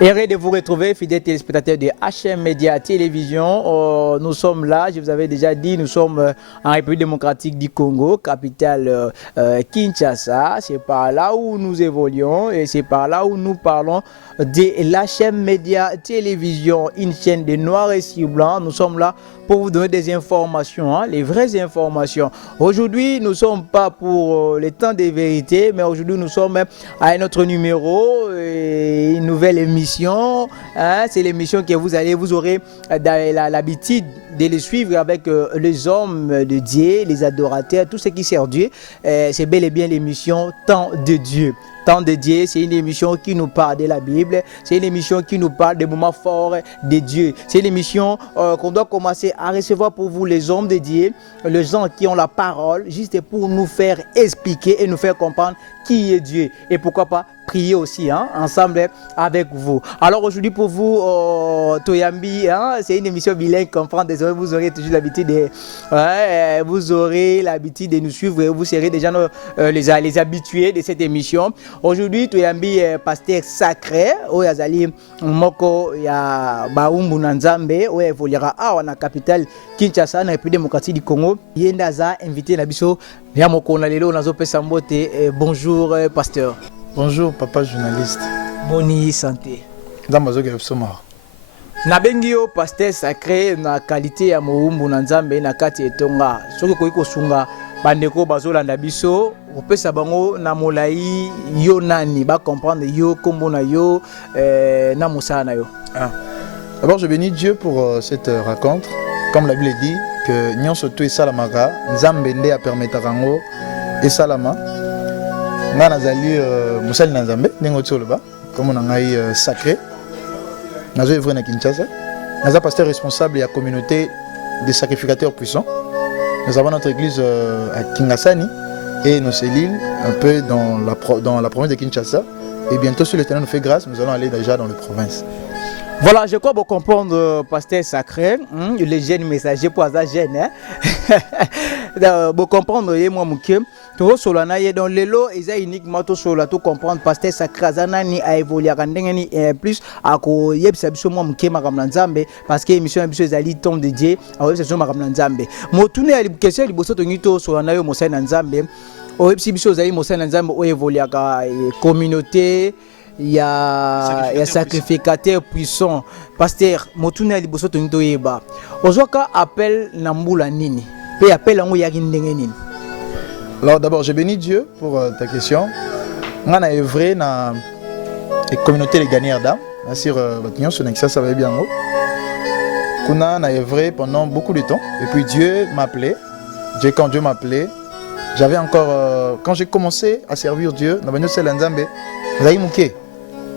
Heureux de vous retrouver, fidèles téléspectateurs de HM Média Télévision. Nous sommes là, je vous avais déjà dit, nous sommes en République démocratique du Congo, capitale Kinshasa. C'est par là où nous évoluons et c'est par là où nous parlons de l'HM Média Télévision, une chaîne de noir et sur blanc. Nous sommes là pour vous donner des informations, les vraies informations. Aujourd'hui, nous ne sommes pas pour le temps des vérités, mais aujourd'hui, nous sommes à un autre numéro, une nouvelle émission. C'est l'émission que vous aurez l'habitude de les suivre avec les hommes de Dieu, les adorateurs, tout ce qui sert Dieu. C'est bel et bien l'émission Temps de Dieu. Temps de Dieu, c'est une émission qui nous parle de la Bible, c'est une émission qui nous parle des moments forts de Dieu. C'est une émission qu'on doit commencer à recevoir pour vous, les hommes de Dieu, les gens qui ont la parole, juste pour nous faire expliquer et nous faire comprendre qui est Dieu. Et pourquoi pas prier aussi ensemble avec vous. Alors aujourd'hui pour vous, Toyambi, c'est une émission bilingue, comprendre. Désolé, vous aurez toujours l'habitude de nous suivre et vous serez déjà les habitués de cette émission. Aujourd'hui, Toyambi est pasteur sacré. Oyazali moko ya baumbu na Nzambe. Oya evoluera na capitale Kinshasa na République démocratique du Congo. Yendaza invité na biso ya moko na lelo nazo pesa mbote. Bonjour pasteur. Bonjour papa journaliste. Boni santé. Nzambe Soma. Nabengi yo pasteur sacré na qualité ya moumbu na Nzambe na kati etonga. Soki koki kosunga bandeko bazolanda biso, opesa bango na molai yo nani ba comprendre yo kombo na yo na mosala na yo. D'abord je bénis Dieu pour cette rencontre. Comme la Bible dit que nyonso to esalamaka, Nzambe nde a permettre rango esalama. Nga nazali musali na Nzambe ndenge tsoloba comme on a sacré. Nazo evre na Kinshasa. Naza pasteur responsable de la communauté des sacrificateurs puissants. Nous avons notre église à Kingasani et nos cellules un peu dans la province de Kinshasa. Et bientôt, si l'Éternel nous fait grâce, nous allons aller déjà dans les provinces. Voilà, je crois que vous comprenez, pasteur sacré, les jeunes messagers pour les jeunes. Vous comprenez, moi, tout cela dans le lot, ils ont uniquement tout cela, tout comprendre, pasteur sacré, Zanani a évolué à plus à quoi y a moi Nzambe parce que l'émission est ali temps de Dieu, à Nzambe. Moi, tout n'est question, il bosse tout sur la Nzambe. Au Epsibiso Zali Mosana Nzambe a évolué à communauté. Il y a sacrificateur puissant. Pasteur, Motuna liboso tonito yeba. Ozoka appelle Nambula nini. Pe appelle ngo yaki ndenge nini. Alors d'abord, je bénis Dieu pour ta question. On a œuvré dans la communauté des gagnants d'âme. Sur Batignon, sur Nexia, ça va bien. On a œuvré pendant beaucoup de temps. Et puis Dieu m'appelait. Quand Dieu m'appelait, j'avais encore, quand j'ai commencé à servir Dieu,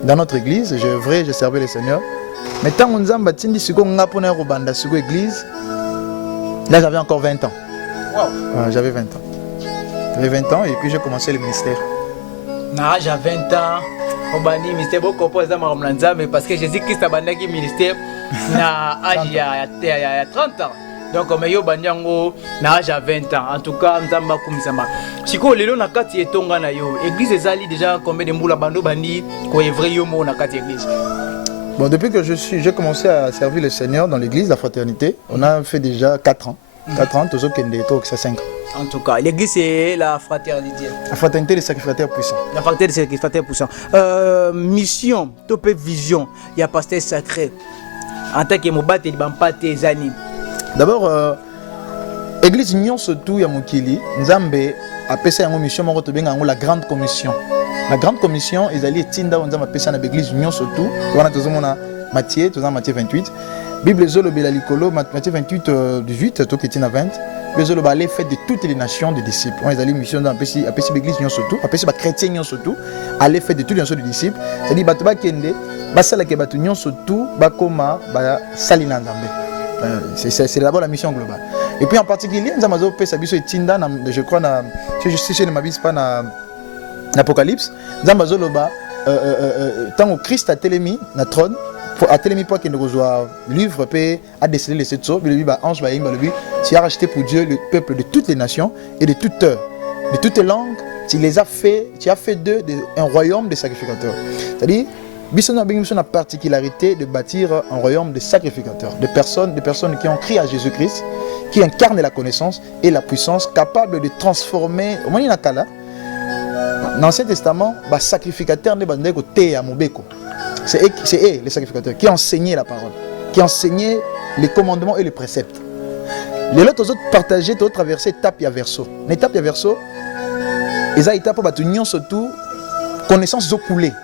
dans notre église, j'ai œuvré, j'ai servi le Seigneur. Mais tant que Nzamba tindi siko nga pona robanda siko église, là j'avais encore 20 ans. Wow. J'avais 20 ans. J'avais 20 ans et puis j'ai commencé le ministère. Na j'ai 20 ans. Obani ministère beaucoup pour ça mais parce que Jésus-Christ a bandaki ministère na âge il y a 30 ans. Donc comme yo banyango na âge à 20 ans. En tout cas, Nzamba kumisamba. Siko lelo na kati etonga na yo. Église ezali déjà combien de mbula bando bandi ko evre yo mo na kati église. Bon, depuis que j'ai commencé à servir le Seigneur dans l'église, la fraternité, on a fait déjà 4 ans. 4 ans, tous autres c'est 5 ans. En tout cas, l'église c'est la fraternité. La fraternité des sacrificateurs puissants. La fraternité des sacrificateurs puissants. Mission, topé vision, il y a pasteur sacré. En tant que mobate il bampate zani. D'abord, l'église Nyon surtout Yamukili, Nzambe a passé une mission la grande commission. La grande commission, ils allaient tinda Nzambe a passé dans l'église Nyon surtout. On a tous Matthieu 28. Bible zolo belalikolo Matthieu 28 18 to ketina 20. Bible zolo balé fait de toutes les nations de disciples. On allaient mission dans passer l'église Nyon surtout, a passé ba chrétien Nyon surtout, aller fait de toutes les nations de disciples. C'est-à-dire batuba kende, basala ke batu Nyon surtout, bakoma ba salina Nzambe. C'est d'abord la mission globale. Et puis en particulier, nous avons fait Sabiso et Tinda, je crois, si je ne m'abuse pas dans l'Apocalypse, nous avons fait tant que Christ a télémis, na trône, a télémis pour qu'il nous reçoive livre, a décelé les 7 sauts, le ange, tu as racheté pour Dieu le peuple de toutes les nations et de toutes heures, de toutes les langues, tu as fait d'eux un royaume de sacrificateurs. C'est-à-dire, Biso na bengi biso na particularité de bâtir un royaume de sacrificateurs, de personnes qui ont crié à Jésus-Christ, qui incarnent la connaissance et la puissance, capable de transformer. Au moins dans l'Ancien Testament, les sacrificateurs ne bandé côté à Mobeko. C'est eux les sacrificateurs qui enseignaient la parole, qui enseignaient les commandements et les préceptes. Les autres partagés, tu traversé étape et verso. L'étape et verso, ils ont étape pour battre surtout connaissance coulée.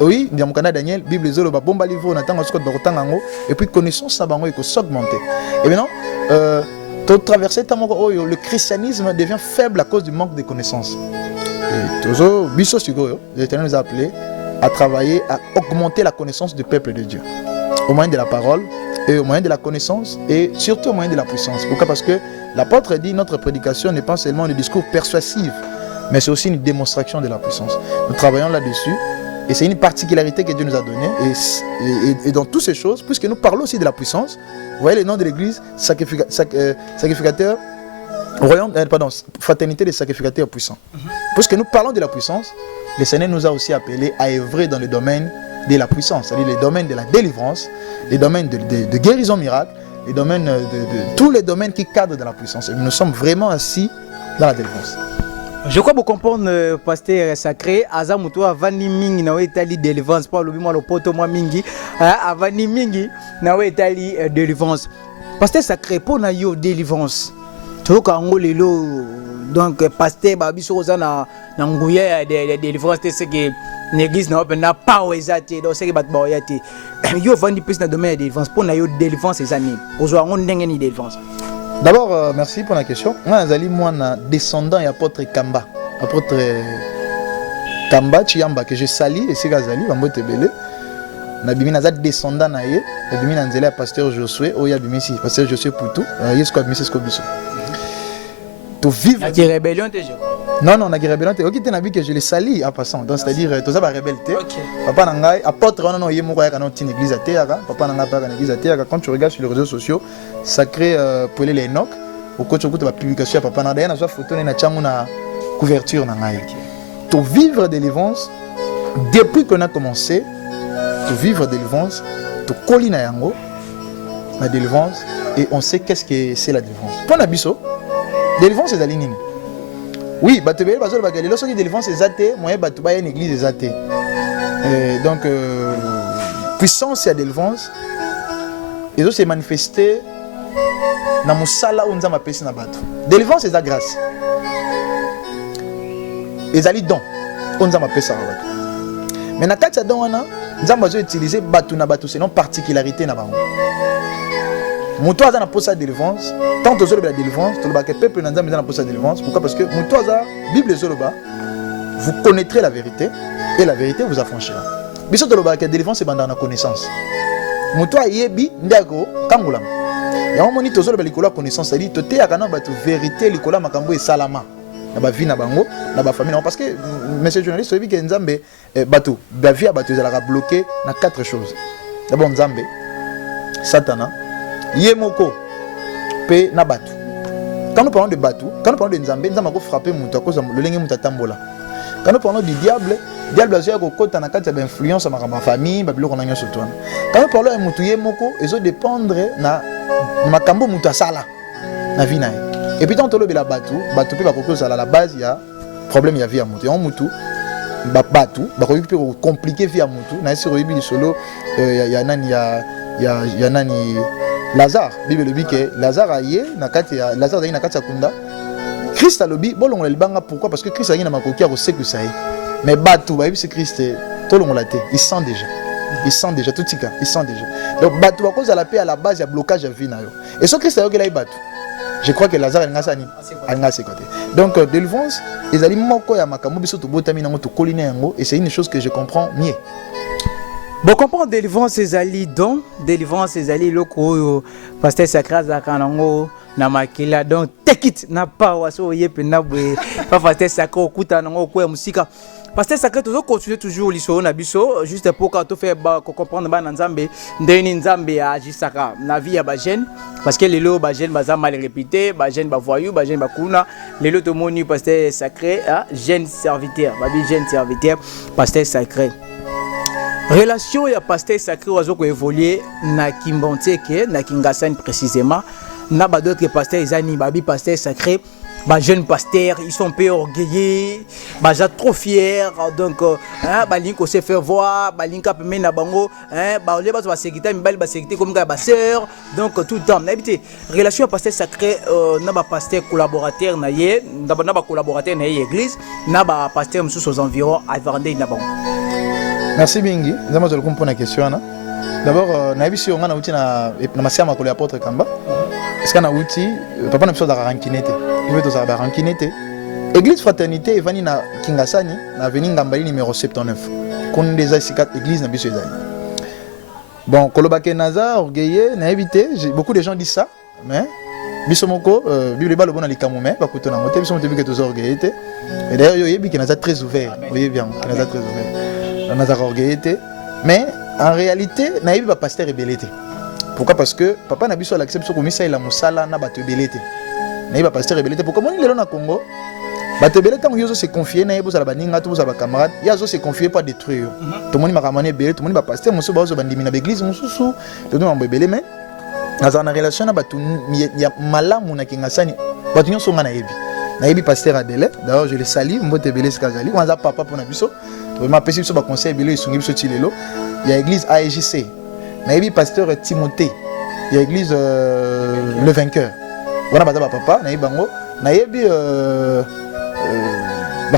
Oui, dans mon canal Daniel, Bible zolo ba bomba livre on attend jusqu'au barotango et puis connaissance ça bango il s'augmenter. Et maintenant tu traverser le christianisme devient faible à cause du manque de connaissances. Et toujours biso sigo, l'Éternel nous a appelé à travailler à augmenter la connaissance du peuple de Dieu au moyen de la parole et au moyen de la connaissance et surtout au moyen de la puissance. Pourquoi? Parce que l'apôtre dit notre prédication n'est pas seulement un discours persuasif, mais c'est aussi une démonstration de la puissance. Nous travaillons là-dessus. Et c'est une particularité que Dieu nous a donnée. Et dans toutes ces choses, puisque nous parlons aussi de la puissance, vous voyez le nom de l'église, sacrificateur, royaume, fraternité des sacrificateurs puissants. Puisque nous parlons de la puissance, le Seigneur nous a aussi appelés à œuvrer dans le domaine de la puissance, c'est-à-dire les domaines de la délivrance, les domaines de guérison miracle, les domaines de tous les domaines qui cadrent dans la puissance. Et nous sommes vraiment assis dans la délivrance. Je crois que vous comprenez, pasteur sacré, Azamuto avani mingi na wetali délivrance, pas le bimo le poto moi mingi, avani mingi na wetali délivrance. Pasteur sacré pour na yo délivrance. Tu vois lelo donc pasteur babiso na nguya de délivrance c'est que l'église n'a pas osé donc c'est que bat boyati. Yo vandi plus na domaine de délivrance pour na yo délivrance ces années. Aujourd'hui on ndenge ni délivrance. D'abord, merci pour la question. Moi, je suis descendant et apôtre Kamba. Apôtre Kamba, Chiamba, que je salue, et c'est Gazali, Bambote Belé. Je suis descendant, je suis pasteur Josué, pasteur Josué Poutou, je suis vivre. Il y a des rébellions déjà. Non, on a des rébellions. Ok, tu as vu que je les salis en passant. Donc, c'est-à-dire, tu as des rébellions. Papa Nangai, apôtre, on a eu une église à terre. Papa Nangai, pas une église à terre. Quand tu regardes sur les réseaux sociaux, sacré pour les Enoch, au coach, tu as publication Papa Nangai, on a photo, on a une couverture. Tu vivre de délivrance, depuis qu'on a commencé, tu vivre de délivrance, tu colles la délivrance, et on sait qu'est-ce que c'est la délivrance. Pour Nabiso, délivrance c'est la ligne. Oui, batubé bazol bagale lorsque délivrance c'est athée, moyen batubaya une église est athée. Donc puissance et délivrance et se manifester na musala où nous avons appelé na batu. Délivrance c'est la grâce. Les ali don on nous avons appelé ça batu. Mais na kati don wana nous avons utiliser batu na batu selon particularité na bango. Moutou aza na posa délivrance, tant aux la délivrance, tout le peuple n'a pas posa délivrance. Pourquoi? Parce que Moutou aza Bible zoloba, vous connaîtrez la vérité et la vérité vous affranchira. Biso to le délivrance c'est dans la connaissance. Moutou ayebi ndako kangulama. Ya moni to zoloba likolo connaissance, c'est-à-dire to te akana ba vérité likolo makambo e salama. Na ba vie na bango, na ba famille parce que monsieur journaliste vous que Nzambe bato, ba vie bato ezalaka bloqué na quatre choses. D'abord Nzambe, Satana, Yemoko, Pe Nabatu. Quand nous parlons de Batu, quand nous parlons de Nzambe, Nzambe a frappé Mouta, cause le lingue Moutatambola. Quand nous parlons du diable, diable a joué au côté de la influence à ma famille, Babylon on a sur toi. Quand nous parlons de Moutou Yemoko, ils ont dépendre na Makambo Moutasala, na vie nae. Et puis tant que la Batu, Batu peut pas proposer à la base il y a problème il y a vie à Moutou. En Moutou, Batu, peut compliquer vie à Moutou. Na sur le solo, il y a nani Lazare, Bible dit que Lazare a yé, Lazare a yé na kati kunda. Christ a lobi, bon on le banga pourquoi? Parce que Christ a yé na makoki a sait que ça y est. Mais Batu, bah c'est Christ, tout le monde l'a té, il sent déjà. Il sent déjà tout tika, il sent déjà. Donc Batu à cause de la paix à la base il y a blocage à vie na yo. Et ce Christ a yé là Batu. Je crois que Lazare a ngasa côté. Donc délivrance, ils allaient moko ya makambo biso to botami nango to kolina yango et c'est une chose que je comprends mieux. Bon, comprendre délivrance ces alliés donc délivrance ces alliés loko pasteur sacré zakanango na makila donc take it na pas waso yepe na pas pasteur sacré okuta nango ko ya musika pasteur sacré continuer toujours l'histoire na biso juste pour quand to faire comprendre ba nzambe ndeni nzambe a jisaka na vie ya ba jeune parce que lelo ba jeune baza mal répété ba jeune ba voyou ba jeune ba kuna lelo to moni pasteur sacré jeune serviteur ba jeune serviteur pasteur sacré. relation ya pasteur sacré ozo ko évoluer na Kimbanteke na Kingasani précisément na ba d'autres pasteurs izani babi pasteur sacré ba jeunes pasteurs ils sont peu orgueilleux ba ja trop fiers donc ba linko se faire voir ba linka pe na bango ba ole ba sécurité mibali ba sécurité comme ba sœur donc tout le temps na habité relation pasteur sacré na ba pasteur collaborateur na ye na ba collaborateur na église na ba pasteur mususu aux environs à Varande na bango. Merci Bingi. Nous allons répondre à la question. D'abord, na biso nga na uti na masia makolo ya apôtre Kamba. Est-ce qu'on a outil papa na biso da rankinete. Il veut to za rankinete. Église fraternité evani na Kingasani na avenue Ngambali numéro 79. Kon déjà sikat église na biso ezali. Bon, kolobake naza orgueilleux na évité, beaucoup de gens disent ça, mais biso moko bible ba le bon na likamome ba kuto na moté biso moté bi que to orgueilleux. Et d'ailleurs yo yebi ki naza très ouvert. Vous voyez bien, ki naza très ouvert. Naza orgueilleux. Mais en réalité, naïbi ba pasteur rebellité. Pourquoi? Parce que papa na biso l'accepte sur komisa ila musala na bato rebellité. Naïbi ba pasteur rebellité. Pourquoi moni lelo na Congo? Bato rebellité on yozo se confier na yebo za baninga to za ba camarade, yazo se confier pas détruire. Tout moni makamane belé, tout moni ba pasteur musu ba zo bandimi na église mususu, tout moni ba belé mais naza na relation na bato ya malamu na Kingasani. Bato nyonso nga naïbi pasteur Adele. D'ailleurs je le salue, mbote belé skazali. On a papa pour na biso. Vraiment pesi biso ba conseil belé sungi biso tilelo. Il y a l'église AEJC. Naïbi pasteur Timothée. Il y a l'église Le Vainqueur. Voilà papa, naïbi bango. Naïbi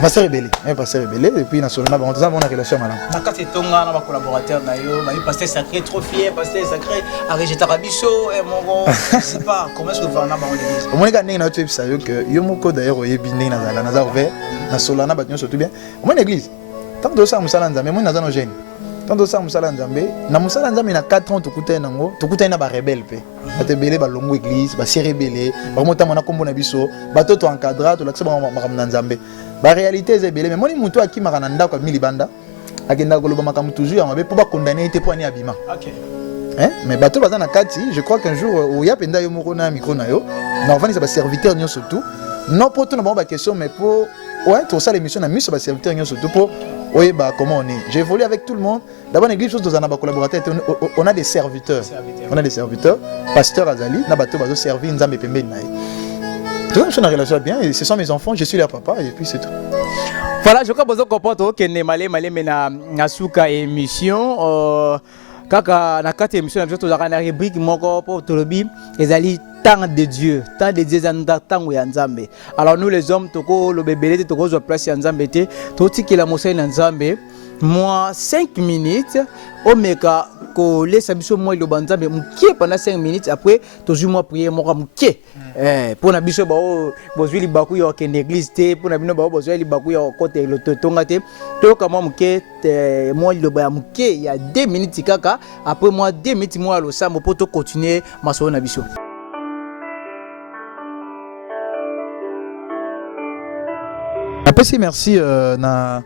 pasteur rebellé. Pasteur rebellé et puis na solona bango ça on a relation malin. Na kati tonga na ba collaborateur na yo, ba pasteur sacré trop fier, pasteur sacré a rejeté Rabiso et mon je sais pas comment est-ce que va na bango l'église. Au moins quand na tu sais que yo moko d'ailleurs oyebi ndé na zala na ouvert na solana ba nyo surtout bien. Au moins l'église. Tant de ça musala nzambe moi naza no jeune. Tant de ça musala nzambe na musala nzambe na 4 ans tukutana nango tukutana na ba rebelle pe batebele ba longo église ba si rebelle ba mota mona kombo na biso bato to encadra to lakisa ba makamna nzambe ba réalité ezebele mais moni mutu akimaka na ndako mili banda akenda koloba makamu toujours ya mabe po ba condamner te po ani abima. OK. Mais bato baza na kati je crois qu'un jour oya penda yo moko na micro na yo na ofani ça ba serviteur nyo surtout non pour tout na ba question mais pour ouais tout ça l'émission na miso ba serviteur nyo surtout pour oui, bah, comment on est? J'ai évolué avec tout le monde. D'abord, l'église, collaborateurs, on a des serviteurs. On a des serviteurs. Pasteur Azali, Nabato Bazo servi, Nzambe Pembe Naï. Tout ça, je suis en relation bien. Et ce sont mes enfants, je suis leur papa, et puis c'est tout. Voilà, je crois que vous comprenez que nous avons une souka émission. Kaka na kati émission na biso na rubrique moko pour tolobi ezali temps de Dieu zanda tango ya Nzambe. Alors nous les hommes toko lo bebele toko zo place ya Nzambe te totikela mosai na Nzambe moi 5 minutes omeka ko laisse biso moi lo banzambe mukie pendant 5 minutes après toujours moi prier moi mukie pour na biso ba bozwi libaku ya kende église te pour na bino ba bozwi libaku ya côté lo totonga te to kama mukie moi lo ba mukie il y a 2 minutes kaka après moi 2 minutes moi lo sambo pour to continuer maso na biso. Après merci na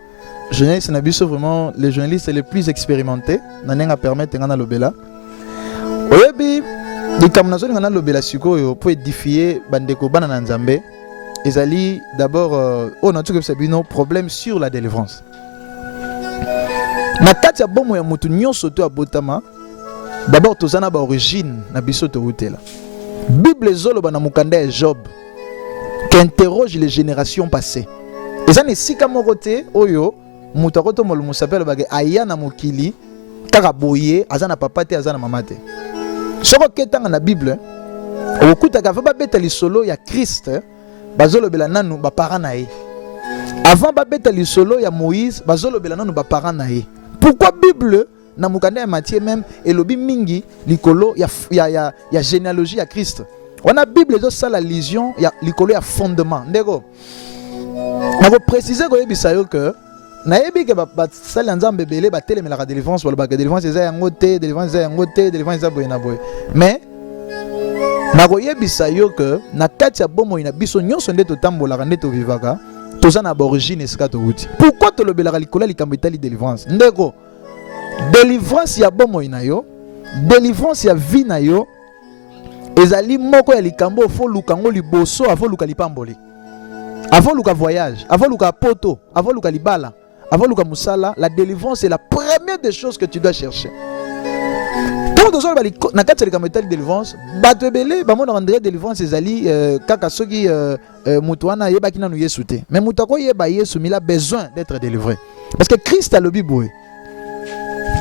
journaliste Nabiso, vraiment les journalistes les plus expérimentés nanenga permettre ngana lobela oyebi likamnazo ngana lobela sikoyo pour édifier bandeko bana na Nzambe ezali d'abord on a tout que sabino problème sur la délivrance na kati ya bomo ya mutu nyonso to abotama d'abord tozana ba origine na biso to utela Bible zoloba na mukanda ya Job qui interroge les générations passées ezani sika moko te oyo mutu akoto molumu sapelo bage aya na mokili kaka boye azana papa te azana mama te soko ketanga na Bible okutaka fa babeta lisolo ya Christ bazolobela nanu ba parents na ye avant babeta lisolo ya Moïse bazolobela nanu ba parents na ye. Pourquoi Bible na mukanda ya Matthieu même elobi mingi likolo ya généalogie ya Christ. On a Bible zo sala allusion ya likolo ya fondement ndeko. On va préciser que nayebi ke ba sala Nzambe belé ba telemela ka délivrance wala ba délivrance eza yango te délivrance eza yango te délivrance eza boye na boye mais nakoyebisa yo que na kati ya bomo ina biso nyonso nde totambolaka nde tovivaka toza na origine esika towuti. Pourquoi tolobelaka likolo likambo etali délivrance ndeko délivrance ya bomo ina yo délivrance ya vie na yo ezali moko ya likambo fo lukango liboso afo luka lipamboli avant luka voyage avant luka poto avant luka libala avant luka musala, la délivrance est la première des choses que tu dois chercher. Quand on a na kati ya likambo délivrance, bato ebele ba mona André délivrance ezali kaka soki mutu wana yebaki nanu Yesu te. Mais mutu ko yeba Yesu, il a besoin d'être délivré. Parce que Christ a le Bible.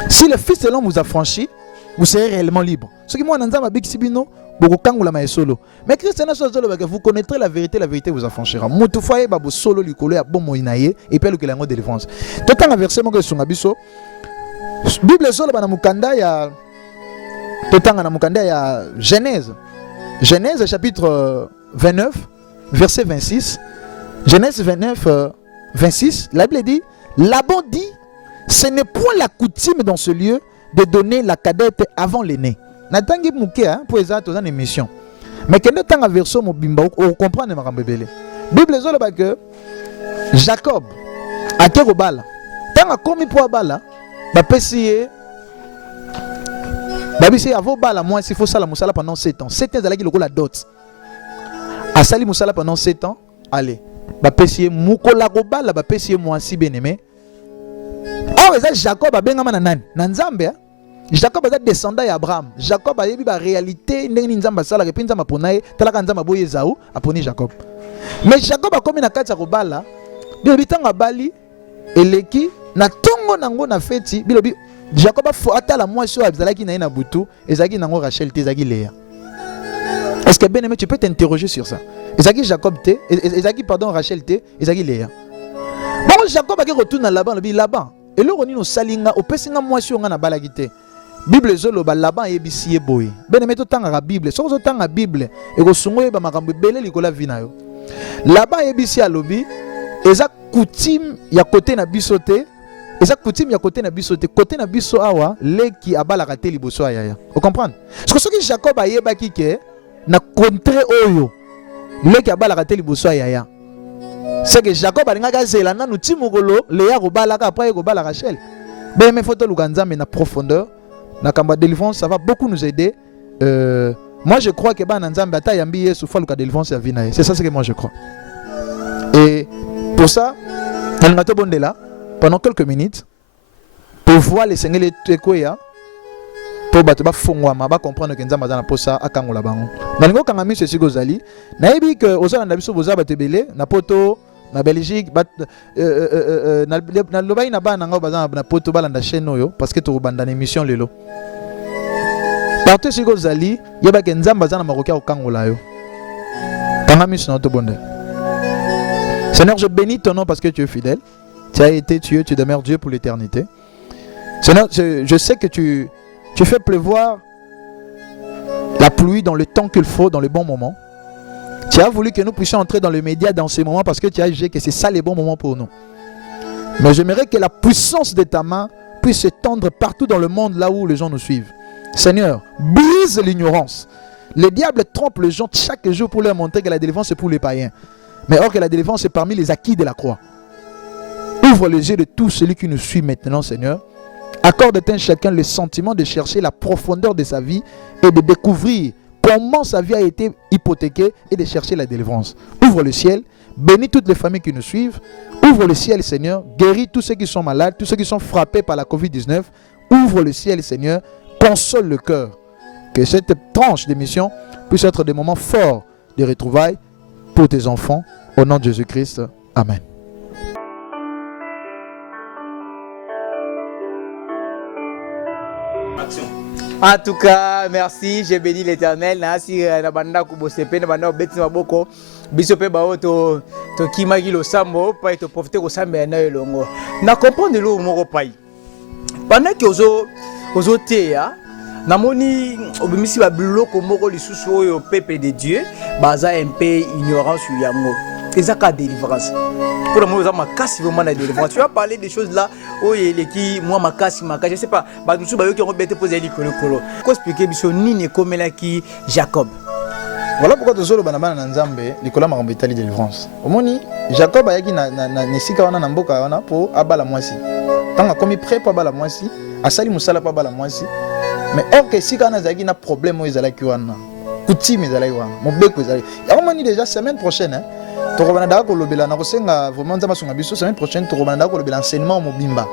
Si le Fils de l'homme vous a franchi, vous serez réellement libre. Ce qui moi nanzama big sibino boko kangula ma solo. Mais Christ na so solo vous connaîtrez la vérité vous affranchira. Mutu fa yeba bo solo likolo ya bomo inaye et puis le que la délivrance. Tout un verset mo que sunga biso. Bible solo bana mukanda ya Totanga na mukanda ya Genèse. Genèse chapitre 29 verset 26. Genèse 29 26, la Bible dit, Laban dit, ce n'est point la coutume dans ce lieu de donner la cadette avant l'aîné. Natangi muke pour ça dans une émission. Mais quand on a version mobimba on comprend ne makambo belé. Bible zo ba que Jacob a kero bala. Tanga komi pour bala, ba pesier Babisi avo bala moi s'il faut ça la musala pendant 7 ans. 7 ans zalaki loko la dot. Asali musala pendant 7 ans. Allez. Ba pesier mukola ko bala ba pesier moi si bien-aimé. Oh eza Jacob a benga mana nani? Na Nzambe. Jacob a descendant ya Abraham. Jacob a yebi ba réalité ndenge Nzamba sala ke pinza maponaye talaka Nzamba boye Esaü aponi Jacob. Mais Jacob a komi na kati ya ko bala. Bilobi tanga bali eleki na tongo nango na feti bilobi Jacob a fait la moitié de la na butu ezaki nango Rachel te ezaki Léa. Est-ce que bien aimé tu peux t'interroger sur ça? Ezaki Jacob te ezaki pardon Rachel te ezaki Léa. Bon Jacob a retourné à Laban le Laban et le roni no salinga o pesinga moitié nga na balaki te. Bible zolo ba Laban yebisi ye boy. Bien aimé to tanga la Bible so tanga Bible e ko sungo ye ba makambo belé likola vina yo. Laban yebisi alobi eza coutume ya côté na bisote. Et ça coutume ya côté na biso te côté na biso awa leki abala kate liboso ayaya. Vous comprenez? Parce que Jacob a yebaki ke na contre oyo leki abala kate liboso ayaya. C'est que Jacob alinga kazela na nuti mukolo Léa ko bala ka après ko bala Rachel. Ben mais photo luganza mais na profondeur na kamba délivrance ça va beaucoup nous aider. Moi je crois que ba nzambe ata yambi Yesu fa luka délivrance ya vina. C'est ça ce que moi je crois. Et pour ça on a bon de là pendant quelques minutes pour voir les seigneurs les tekoya pour battre fongwama ba comprendre que nzamba na posa akangola bango na lingo kangami ceci gozali na yebi que ozala na biso boza batebele na poto na Belgique na lobai na bana ngo bazana na poto balanda chaîne oyo parce que to banda na émission lelo partout ceci gozali yeba que nzamba na marokia okangola yo kangami sino to bonde. Seigneur, je bénis ton nom parce que tu es fidèle. Tu as été tué, tu demeures Dieu pour l'éternité. Seigneur, je sais que tu fais pleuvoir la pluie dans le temps qu'il faut, dans le bon moment. Tu as voulu que nous puissions entrer dans les médias dans ces moments parce que tu as jugé que c'est ça les bons moments pour nous. Mais j'aimerais que la puissance de ta main puisse s'étendre partout dans le monde là où les gens nous suivent. Seigneur, brise l'ignorance. Le diable trompe les gens chaque jour pour leur montrer que la délivrance est pour les païens. Mais or que la délivrance est parmi les acquis de la croix. Ouvre les yeux de tout celui qui nous suit maintenant, Seigneur. Accorde-t-il chacun le sentiment de chercher la profondeur de sa vie et de découvrir comment sa vie a été hypothéquée et de chercher la délivrance. Ouvre le ciel, bénis toutes les familles qui nous suivent. Ouvre le ciel, Seigneur. Guéris tous ceux qui sont malades, tous ceux qui sont frappés par la COVID-19. Ouvre le ciel, Seigneur. Console le cœur. Que cette tranche d'émission puisse être des moments forts de retrouvailles pour tes enfants. Au nom de Jésus-Christ. Amen. En tout cas, merci, j'ai béni l'Éternel. Si na banda kubosepe na banda beti maboko bisope ba to kimaki lo sambo pa to profiter ko sambe na elongo. Na comprendre lo moko pai. Pendant que ozo teya namoni obimisi ba biloko moko lisusu oyo peuple de Dieu baza un peu ignorance sur yango. Ezaka délivrance. Pour moi, ça m'a cassé vraiment la délivrance. Tu vas parler des choses là où il est qui, moi, ma casse, je sais pas. Bah, nous sommes qui ont été posés les colo. Comment expliquer, bisou, ni comme là qui Jacob. Voilà pourquoi tu solo banana na Nzambe, Nicolas m'a rembêté la délivrance. Au moni, Jacob a yaki na nesika wana na mboka wana pour abala mwasi. Tant comme il prêt pour abala mwasi, asali musala pour abala mwasi. Mais or que si quand on a yaki na problème où ils allaient qui wana, coutume ils allaient wana, mon bec ils allaient. Et au moni déjà semaine prochaine, hein. tokobana da ko lobela na kosenga vraiment nzamba sunga biso semaine prochaine tokobana da ko lobela enseignement mobimba.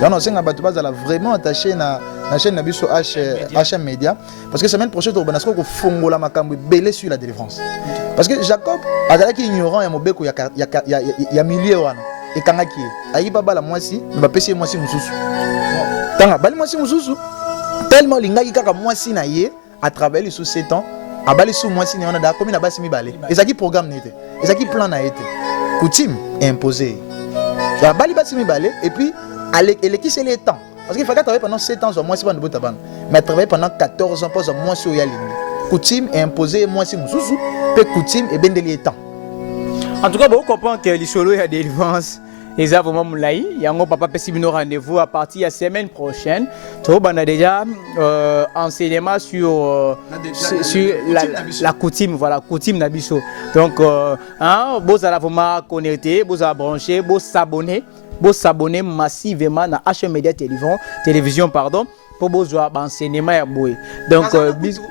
Donc on senga bato bazala vraiment attaché na chaîne na biso HM Media parce que semaine prochaine tokobana ko fongola makambo belé sur la délivrance. Parce que Jacob azalaki ignorant ya mobeko ya milieu wana et kangaki ayi baba la mwasi ba pesi mwasi mususu. Tanga bali mwasi mususu tellement lingaki kaka mwasi na ye à travers sous 7 ans abali sous mwasi ni on a comme na basi mi balé. Et ça qui programme n'était. Et ça qui plan na été. Coutume imposé. Ya bali basi mi balé et puis elle qui c'est les temps. Parce qu'il fallait travailler pendant 7 ans sur moi, c'est pas de boutaban. Mais travailler pendant 14 ans pour moi sur Yaline. Coutume est imposé, moi c'est mon sous, peu coutume et bien de temps. En tout cas, vous comprenez que les solos et la délivrance, ils ont vraiment moulaï. Il y a un papa pessimino rendez-vous à partir de la semaine prochaine. On a déjà enseignement sur la coutume, voilà, coutume Nabiso. Donc, vous allez vraiment connecter, vous allez brancher, vous s'abonner. Vous s'abonner massivement à HM Media Télévision pardon pour besoin d'enseignement ya boy. Donc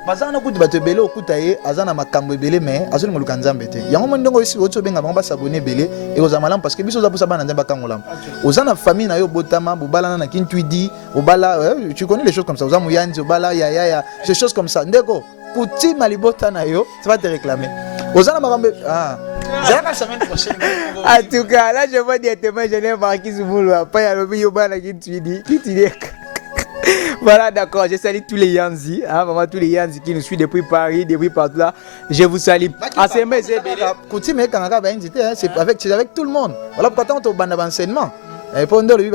bazana kuti bato belé okutaye azana makambo belé mais azoni ngoluka nzambe te. Yango mondongo isi oto benga bango ba s'abonner belé et aux amalam parce que biso za posa bana nzamba kangolam. Ozana famille na yo botama bobala na kintuidi, obala tu connais les choses comme ça. Ozamu yanzi obala ya ces choses comme ça. Ndeko kuti malibota na yo, ça va te réclamer. Ozana makambo la semaine prochaine. En tout cas, là, je vois directement, je n'ai marqué ce boulot. Après, il y a le Yobana qui te dit. Voilà, d'accord. Je salue tous les Yanzi, vraiment tous les Yanzi qui nous suivent depuis Paris, depuis partout là. Je vous salue. C'est avec tout le monde. Voilà pourquoi tant on a enseignement. Et pour nous, le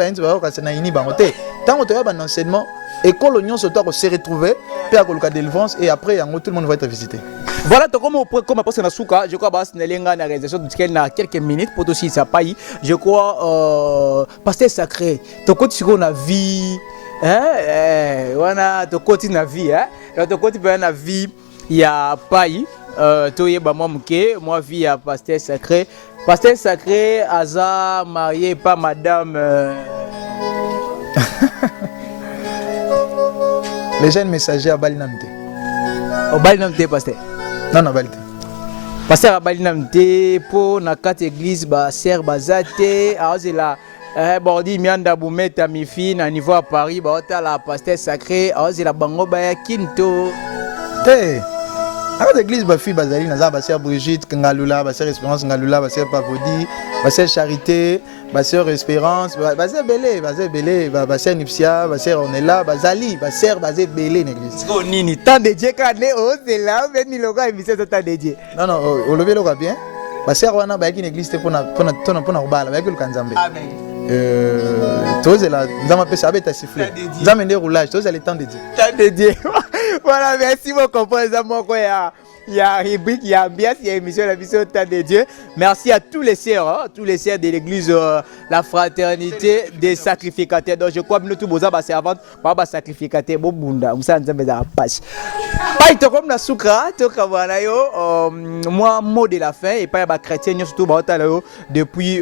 tant on a un enseignement, école l'union se doit se retrouver, puis à la délivrance et après tout le monde va être visité. Voilà, comme après Nasuka, je crois que c'est une réalisation de quelques minutes pour aussi ça paye. Je crois pasteur sacré. Ton côté sur la vie, voilà, ton côté na vie, ton côté na vie, il y a paye. Toye ba moi vie à pasteur sacré. Pasteur sacré, Aza marié pas madame. Les jeunes messagers à Balinamte. Au Balinamte, pasteur. Non, Balinamte. Pasteur à Balinamte, pour na quatre églises, ser bazate, azela. Bordi mianda boumeta mi fi na niveau à Paris, ba la pasteur sacré, azela bango ba Kinto. À l'église, ma fille Bazali, ma sœur Brigitte, Ngalula, ma sœur Espérance, Ngalula, ma sœur Pavodi, ma sœur Charité, ma sœur Espérance, ma sœur Belé, ma sœur Nipsia, ma sœur Onella, Bazali, ma sœur Bazé Belé, l'église. Oh, Nini, tant de Dieu, quand c'est là, mais ni le gars, il me tant de Dieu. Non, on le veut bien. Ma sœur Wana, bah, une église, pour Bala, avec le Kanzambe. Amen. Tous là, nous avons appelé ça siffler. Nous avons des roulages, tous les temps de Dieu. Tant de Dieu. Voilà, merci beaucoup pour les amours. Il y a rubrique, il y a ambiance, il y a émission, la mission Temps de Dieu. Merci à tous les sœurs de l'église, la fraternité des sacrificateurs. Donc je crois que nous tous les servantes, pas sacrificateurs, bon bunda, vous savez, nous avons pas. Pas de comme la soukra, moi mot de la fin et pas les chrétiens surtout depuis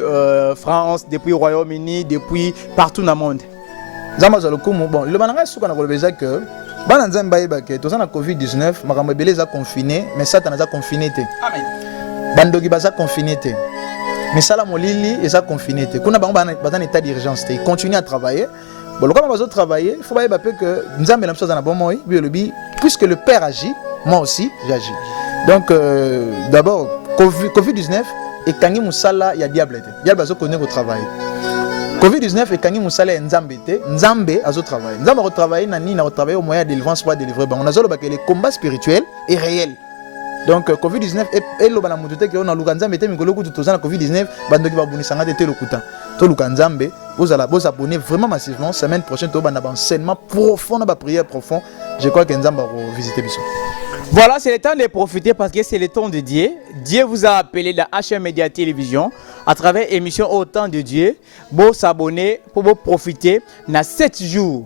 France, depuis Royaume-Uni, depuis partout dans le monde. Bon, le mananga soukra na kolobeza que bana nzambe bayeba ke tozana Covid-19 makambo ebele eza confiné mais Satan aza confiné te. Amen. Bandoki baza confiné te. Mais sala molili eza confiné te. Kuna bango baza en état d'urgence te. Ils continuent à travailler. Bon, le bazo travailler, il faut bayeba que nzambe na msoza na bon moi, biolobi puisque le père agit, moi aussi j'agis. Donc d'abord Covid-19 et kangi musala ya diable te. Diable bazo connaître au travail. Covid-19 et kangi musala nzambe te, nzambe azo travailler. Nzambe a travailler na ni na travailler au moyen de délivrance pour délivrer. On a zolo ba que le combat spirituel est réel. Donc Covid-19 et lo bana mutu te que on a lukanzambe te mikolo kutu tozana Covid-19 bandoki ba bonisanga te lo kuta. To lukanzambe, vous abonnez vraiment massivement semaine prochaine to bana enseignement profond na ba prière profond. Je crois que nzambe va visiter biso. Voilà, c'est le temps de profiter parce que c'est le temps de Dieu. Dieu vous a appelé dans HM Media Télévision à travers l'émission Au temps de Dieu. Pour s'abonner, pour profiter. Dans 7 jours,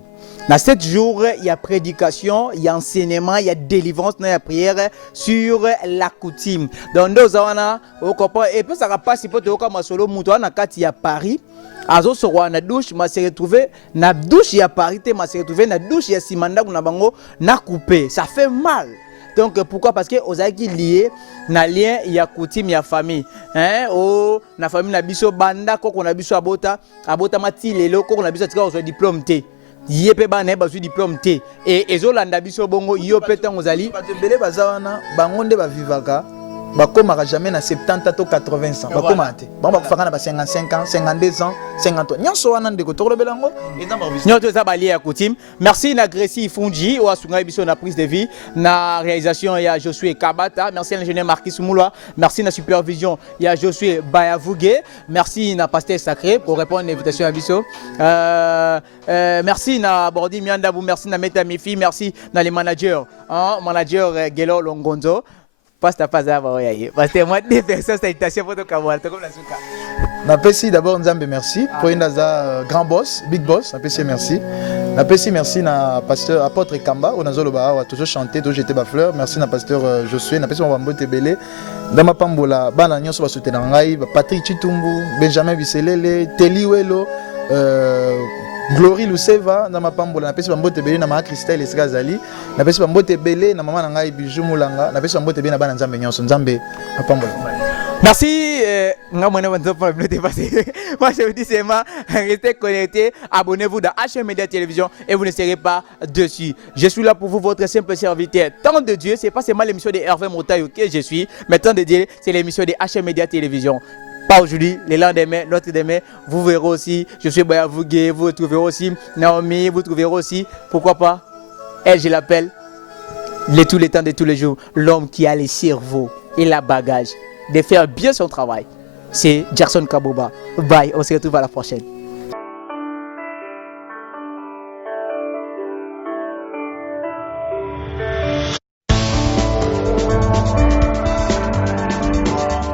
il y a prédication, il y a enseignement, il y a délivrance, il y a prière sur la coutume. Donc, nous avons et puis ça va passer pour toi comme solo mouton à Paris. Azo soro na douche ma se retrouver na douche ya Paris te ma se retrouver na douche ya Simanda kuna bango na coupé. Ça fait mal. Donc pourquoi? Parce que aux qui lié na lien il y a coutume il y a famille hein oh na famille na biso banda ko na biso abota mati lelo ko na biso tika diplôme té yépe bana ba diplôme té et ezolanda biso bongo yo petango zali bato belé bazawana bango nde ba vivaka bakomaka jamais na 70 to 80 ans bakoma te bango bakufaka na ba 55 ans 52 ans 50 ans nyonso wana ndeko tolobela ngo eza ba vision nyoto za balié à coutume. Merci na Grécy Fungi ou asunga biso na prise de vie na réalisation ya Josué Kabata. Merci à l'ingénieur Marquis Soumoula. Merci na supervision ya Josué Bayavougué. Merci na pasteur Sacré pour répondre à l'invitation à biso. Merci na Bordi Miandabou, merci na Meta Mifi, merci na les managers manager Gelo Longonzo. Pasteur Pazava oyaye. Pasteur moi des personnes salutation pour ton kawa comme la souka. Napesi d'abord Nzambe merci pour Indaza grand boss, big boss, napesi merci. Napesi merci na pasteur apôtre Kamba, on a zoloba wa toujours chanter, toujours jeter ba fleur. Merci na pasteur Josué, napesi mo bambote belé. Dama pambola bana nyonso ba soutenir ngai, Patrick Chitumbu, Benjamin Biselele, Teliwelo, Glory Luceva na mapambola napesi bambote belé na ma Christelle Esgazali, napesi bambote belé na maman ngai Bijou Mulanga, napesi bambote belé na bana Nzambe nyonso, Nzambe apambola. Merci. Moi, je vous dis seulement, restez connectés, abonnez-vous dans HM Media Télévision et vous ne serez pas dessus. Je suis là pour vous, votre simple serviteur. Temps de Dieu, c'est pas seulement l'émission de Hervé Moutaï que je suis, mais Temps de Dieu, c'est l'émission de HM Media Télévision. Pas aujourd'hui, les lendemains, l'autre demain, vous verrez aussi, je suis Bayavougué, vous trouverez aussi Naomi, vous trouverez aussi, pourquoi pas, elle, je l'appelle, tous les temps de tous les jours, l'homme qui a les cerveaux et la bagage de faire bien son travail. C'est Jackson Kaboba. Bye, on se retrouve à la prochaine.